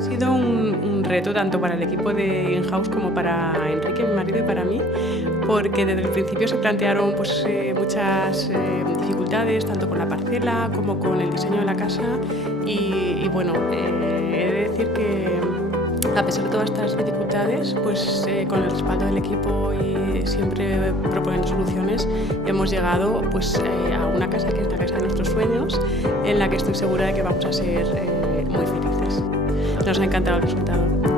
Ha sido un reto tanto para el equipo de in-house como para Enrique, mi marido, y para mí, porque desde el principio se plantearon pues, muchas dificultades, tanto con la parcela como con el diseño de la casa. Y bueno, he de decir que a pesar de todas estas dificultades, pues con el respaldo del equipo y siempre proponiendo soluciones, hemos llegado pues, a una casa que es la casa de nuestros sueños, en la que estoy segura de que vamos a ser muy felices. Nos ha encantado el resultado.